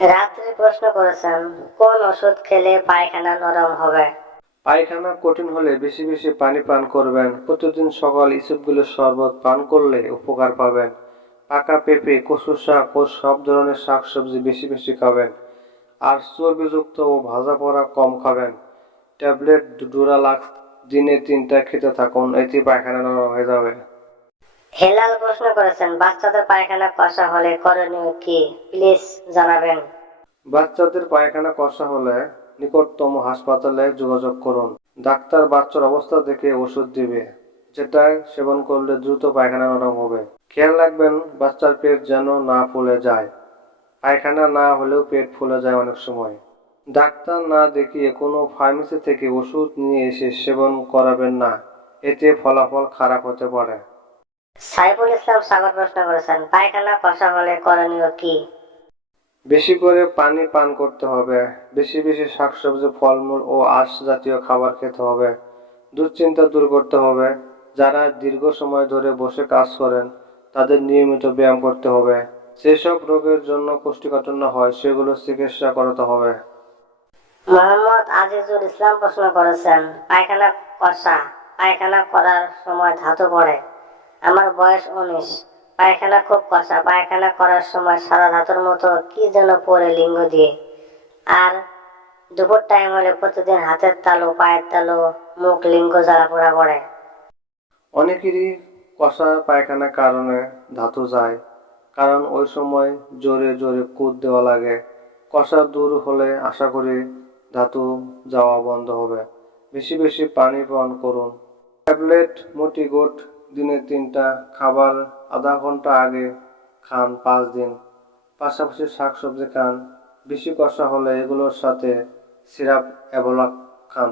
রাত্রি প্রশ্ন করেছেন, কোন ওষুধ খেলে পায়খানা নরম হবে? পায়খানা কঠিন হলে বেশি বেশি পানি পান করবেন, প্রতিদিন সকাল শরবত পান করলে উপকার পাবেন। পাকা পেঁপে কচু শাক ও সব ধরনের শাকসবজি বেশি বেশি খাবেন। আর চর্বিযুক্ত ও ভাজা পোড়া কম খাবেন। ট্যাবলেট ডুরালাক্স দিনে তিনটা খেতে থাকুন, এতে পায়খানা নরম হয়ে যাবে। হেলাল প্রশ্ন করেছেন, বাচ্চাদের পায়খানা কষা হলে করণীয় কি? প্লিজ জানাবেন। বাচ্চাদের পায়খানা কষা হলে নিকটতম হাসপাতালে যোগাযোগ করুন। ডাক্তার বাচ্চার অবস্থা দেখে ওষুধ দিবে যেটা সেবন করলে দ্রুত পায়খানা নরম হবে। খেয়াল রাখবেন, বাচ্চার পেট যেন না ফুলে যায়। পায়খানা না হলেও পেট ফুলে যায় অনেক সময়। ডাক্তার না দেখিয়ে কোনো ফার্মেসি থেকে ওষুধ নিয়ে এসে সেবন করাবেন না, এতে ফলাফল খারাপ হতে পারে। সাইফুল ইসলাম সাগর প্রশ্ন করেছেন পায়খানা কষা হলে করণীয় কি? বেশি করে পানি পান করতে হবে বেশি বেশি শাকসবজি ফলমূল ও আঁশ জাতীয় খাবার খেতে হবে। দুশ্চিন্তা দূর করতে হবে। যারা দীর্ঘ সময় ধরে বসে কাজ করেন তাদের নিয়মিত ব্যায়াম করতে হবে। যেসব রোগের জন্য কোষ্ঠীকাঠিন্য হয় সেগুলো চিকিৎসা করাতে হবে। মোহাম্মদ আজিজুল ইসলাম প্রশ্ন করেছেন পায়খানা কষা পায়খানা করার সময় ধাতু পড়ে। আমার বয়স উনিশ। পায়খানা খুব কষা, পায়খানা করার সময় সাদা ধাতুর মতো কি যেন পড়ে লিঙ্গ দিয়ে। আর দুপুর টাইম হলে প্রতিদিন হাতের তালু, পায়ের তালু, মুখ লিঙ্গ জ্বালা পোড়া পড়ে অনেকেরই কষা পায়খানা কারণে ধাতু যায়, কারণ ওই সময় জোরে জোরে কুদ দেওয়া লাগে। কষা দূর হলে আশা করি ধাতু যাওয়া বন্ধ হবে। বেশি বেশি পানি পান করুন। ট্যাবলেট মোটিগোট দিনে তিনটা খাবার আধা ঘণ্টা আগে খান, পাঁচ দিন। পাশাপাশি শাকসবজি খান। বেশি কষা হলে এগুলোর সাথে সিরাপ, অ্যাভোলা খান।